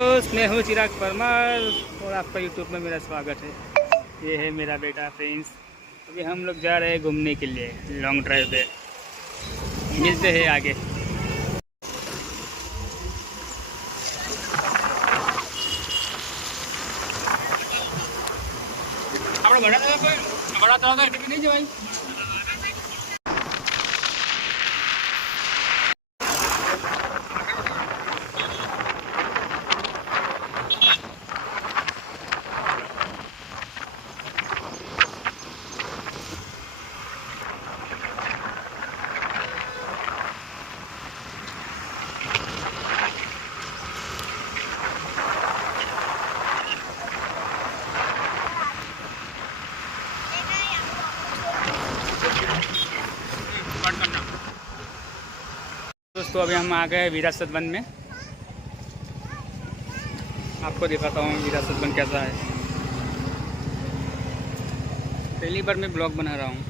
तो मैं हूँ चिराग परमार और आपका यूट्यूब में मेरा स्वागत है। ये है मेरा बेटा प्रिंस। अभी हम लोग जा रहे हैं घूमने के लिए लॉन्ग ड्राइव पे। मिलते हैं आगे। बड़ा नहीं जी भाई। दोस्तों अभी हम आ गए विरासत वन में। आपको दिखाता हूँ विरासत वन कैसा है। पहली बार मैं ब्लॉग बना रहा हूँ।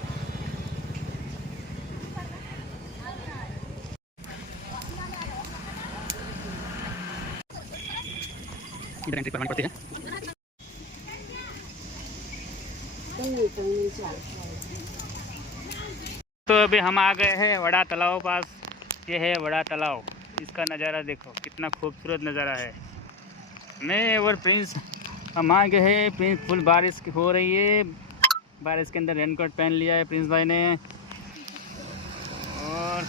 इधर एंट्री करवानी पड़ती है। तो अभी हम आ गए हैं वड़ा तालाब पास। ये है वड़ा तालाब। इसका नज़ारा देखो कितना खूबसूरत नज़ारा है। मैं और प्रिंस हम आ गए हैं। प्रिंस फुल बारिश हो रही है। बारिश के अंदर रेनकोट पहन लिया है प्रिंस भाई ने। और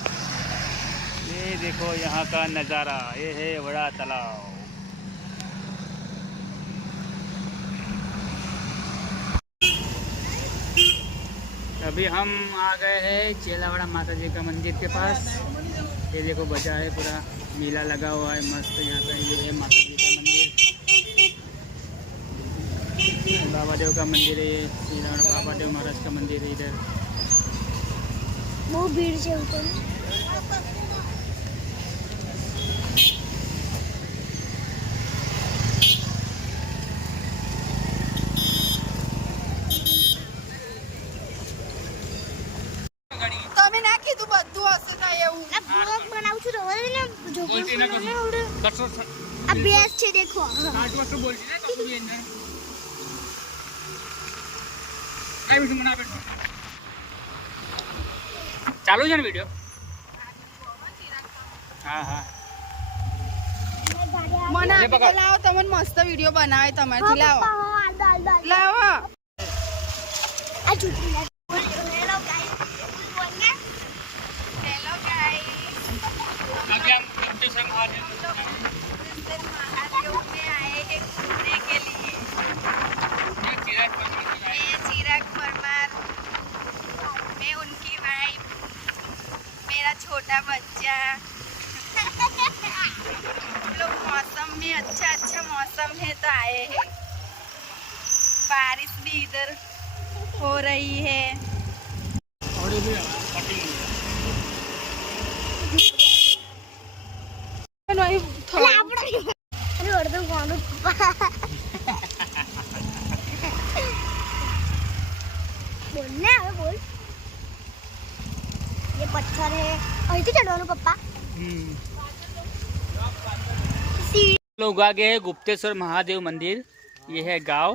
ये देखो यहाँ का नज़ारा। ये है वड़ा तालाब। अभी हम आ गए हैं चेलावाड़ा माता जी का मंदिर के पास। ये देखो बजा है, पूरा मेला लगा हुआ है मस्त यहाँ पे। ये है माता जी का मंदिर। बाबा देव का मंदिर है। ये चेलावाड़ा बाबा देव महाराज का मंदिर है इधर। वो भीड़ से होते हैं। अभ्यास છે देखो ચાલુ છે ને વિડિયો? હા હા મને આપી લાવો તમને મસ્ત વિડિયો બનાવે તમારથી લાવો લાવો આ ચૂંટણી हेलो गाइस अभी हम गुप्तेश्वर महादेव महादेव में आए हैं घूमने के लिए। मैं चिराग परमार, मैं उनकी वाइफ, मेरा छोटा बच्चा। लोग मौसम में अच्छा मौसम है तो आए हैं। बारिश भी इधर हो रही है। बोलने હવે બોલ ये पत्थर है અહીંથી ચડવાનું પપ્પા लोग आ गए हैं गुप्तेश्वर महादेव मंदिर। ये है गांव।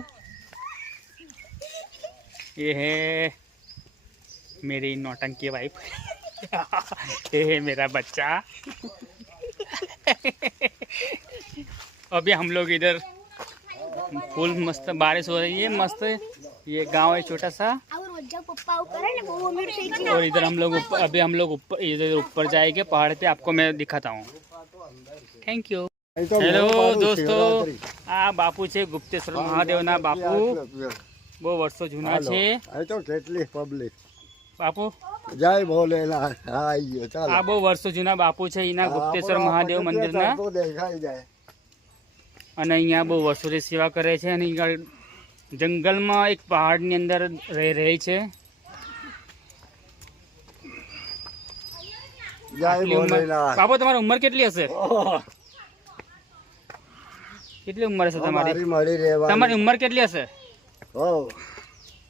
ये है मेरी नौटंकी वाइफ। ये है मेरा बच्चा। अभी हम लोग इधर फुल मस्त बारिश हो रही है मस्त। ये गांव है छोटा सा। पप्पा ऊपर है ना वो अमीर से और इधर हम लोग अभी हम लोग इधर ऊपर जाएंगे पहाड़ पे। आपको मैं दिखाता हूँ। Thank you. हेलो दोस्तों, आ बापू છે ગુપ્તેશ્વર મહાદેવના બાપુ। બહુ વર્ષો જૂના છે। તો કેટલી પબ્લિક બાપુ જય ભોલેનાથ આવી ગયો ચાલો આ બહુ વર્ષો જૂના બાપુ છે એના ગુપ્તેશ્વર મહાદેવ મંદિરના। તો દેખાઈ જાય અને અહીંયા બહુ વર્ષોથી સેવા કરે છે। અને અહીંયા જંગલમાં એક પહાડની અંદર રહે છે। જય ભોલેનાથ। બાપુ તમારી ઉંમર કેટલી હશે? કેટલી ઉંમર હશે તમારી? મળી રહેવા તમારી ઉંમર કેટલી હશે? હો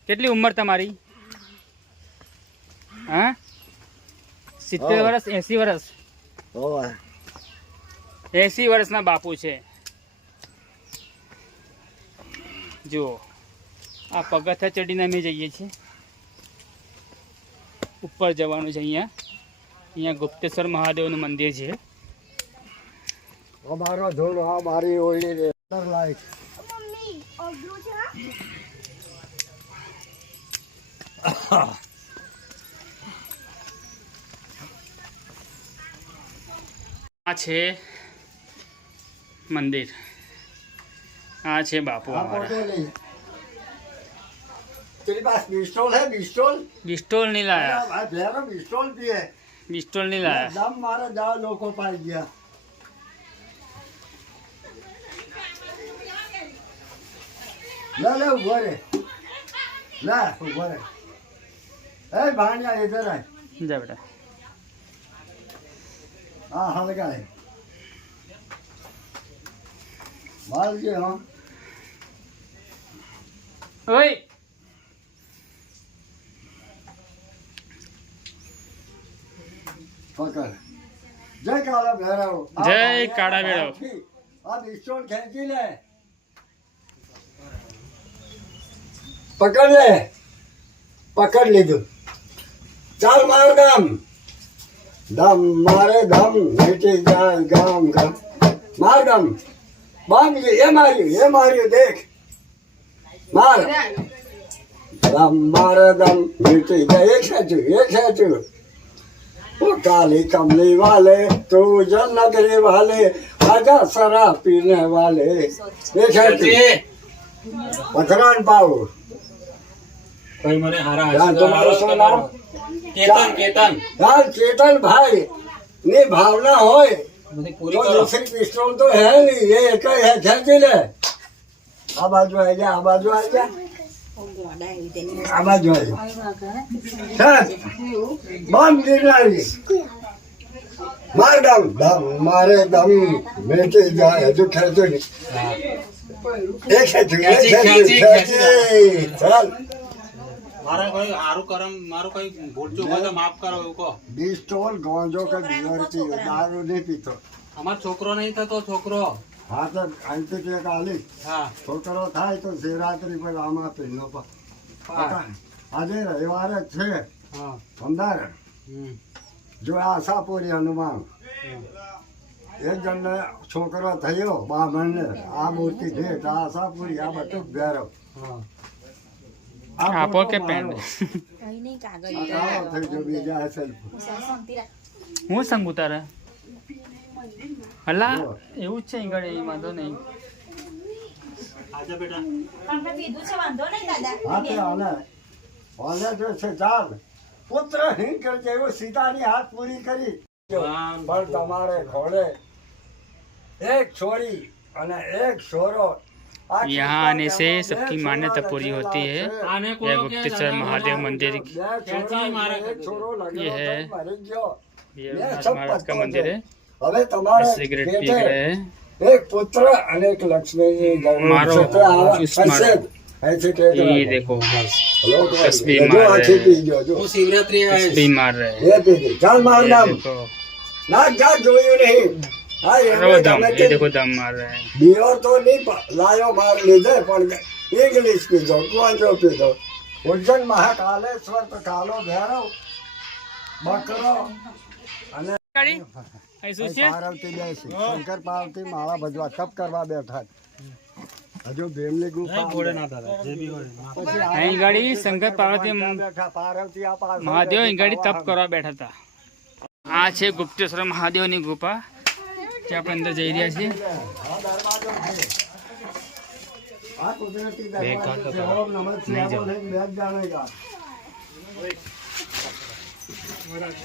કેટલી ઉંમર તમારી? હા 70 વર્ષ 80 વર્ષ? હો 80 વર્ષના બાપુ છે। જુઓ આ પગથિયા ચડીને અમે જઈએ છીએ ઉપર જવાનું છે અહીંયા ગુપ્તેશ્વર મહાદેવનું મંદિર છે અમારો ધૂળ આ મારી ઓળી રે લાઈક મમ્મી અઘરું છે આ છે મંદિર આ છે બાપુ हाँ અમારા फोटो नहीं तेरे पास पिस्टल है पिस्टल पिस्टोल नहीं लाया भाई भेरो पिस्टल भी है पिस्टोल नहीं लाया दम मारे जाओ लोगों पाई गया ले ले ऊपर है ले ऊपर है ए भानिया इधर है जा बेटा हाँ हल्का है मार के हाँ ओए पकड़ जय काला भैरव जय काला भैरव। अब स्टोन खेची ले पकड़ ले पकड़ ले तू चल मार दम दम मारे दम मिटे जाए गाम गम मार दम बम ये मारियो देख मार दम मारे दम मिटे जाए एक है वो काली कमली वाले तू जल नगरी वाले आजा शराब पीने वाले पथरान पाओ कोई मरे हारा यार तुम्हारा શું નામ केतन यार चेतन भाई ने भावना होय पूरी तो दूसरी पिस्तौल तो है नहीं ये एक ही है खेची ले आ बाजू आ जा आ बाजू आ जा आ बाजू आ जा बम गिरनारी मार दम दम मारे दम बेटे जाए जो खेचो नहीं एक खेची चल મારા કોઈ હારું કરમ મારું કોઈ ભૂલચૂક હોય તો માફ કરો એવું કહો पिस्तौल गांजो का डीलर की दारू नहीं पीतो અમાર છોકરો નહીં થતો છોકરો हाँ तो अंत के काली હા छोकरो થાય તો શિવરાત્રી પર આમાં પહેલો આજે રવિવારે છે હા 15 જો આશાપુરી હનુમાન એક જણને છોકરો થયો બામણને આ મૂર્તિ ભેટ આશાપુરી આ બધું ભેરવ હા આપો કે પેન થઈ જો બીજા સેલ્ફ હું સંગ ઉતારે હલા એવું જ છે ઈગડે એ વાંધો નહીં આજા બેટા હા તે આને જો છે ચાલ પુત્ર હિંકર જેવો સીતાની હાથ પૂરી કરી પણ તમારે ઘોડે એક છોરી અને એક છોરો यहाँ आने से सबकी मान्यता पूरी होती है આને यह કોલો गुप्तेश्वर महादेव मंदिर ये है ये महाराज का मंदिर है હવે તમારે सिगरेट पी બેટે रहे हैं એક પુત્ર અને એક લક્ષ્મી મારો ઉસ્માન। ये देखो तस्वीर मार रहे हैं હું શિવરાત્રી આવીશ तस्वीर मार रहे हैं ચાલ માર ये નામ देखो ના જા જોયું નહીં હા रो એમને दम તમે ये देखो दम मार रहे हैं बियर तो नहीं लायो मार लीधे पण इंग्लिश पीधो कुआंचो पीधो उज्जैन महाकालेश्वर तो कालो भैरव बकरो અને गाड़ी ऐसू છે પાર્વતી બેસી શંકર પાર્વતી માળા ભજવા તપ કરવા બેઠા હજુ ભીમની ગુફા ઘોડે ના દાદા જે બી હોય પછી અહીં ગાડી શંકર પાર્વતી બેઠા પાર્વતી આ પાર મહાદેવ અહીં ગાડી તપ કરવા બેઠા હતા આ છે ગુપ્તેશ્વર મહાદેવની ગુફા જે આપણે અંદર જઈ રહ્યા છીએ આ દરવાજો છે આ કુદરતી એક દરવાજો ઘાટ છે હતો. ઓમ નમઃ શિવાય બોલે બેઠ જાણેગા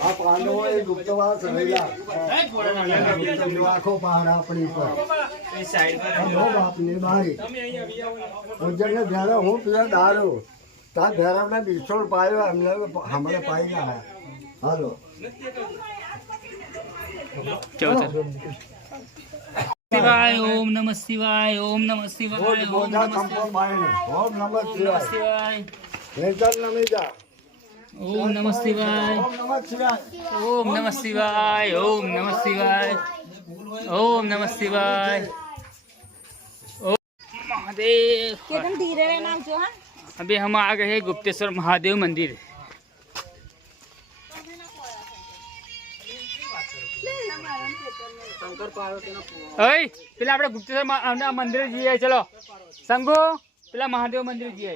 આ પાંડવો એ ગુપ્તવાસ રહેલા આખો પહાડ આપણી પર હો બાપની બારી ઉજ્જૈનને જ્યારે હું પીએ દારૂ ત્યાં ભેરવને બિસ્તોલ પાયો એમને હમણાં પાઈ ગયા હાલો चौथा शिवाय ओम नमः शिवाय ओम नमः शिवाय બોલ ओम બોધા नमः કંપો બાયને ઓમ નમઃ शिवाय શિવાય शिवाय નેચર નમી જા ओम नमः शिवाय ઓમ નમઃ શિવાય ओम नमः शिवाय ओम नमः शिवाय ओम नमः शिवाय ओम महादेव કેતન ધીરે રહીને આવજો હા अभी हम आ गए हैं गुप्तेश्वर महादेव मंदिर। ओए પેલા આપણે ગુપ્તેશ્વર મંદિર જઈએ ચલો શંભુ પેલા મહાદેવ મંદિર જઈએ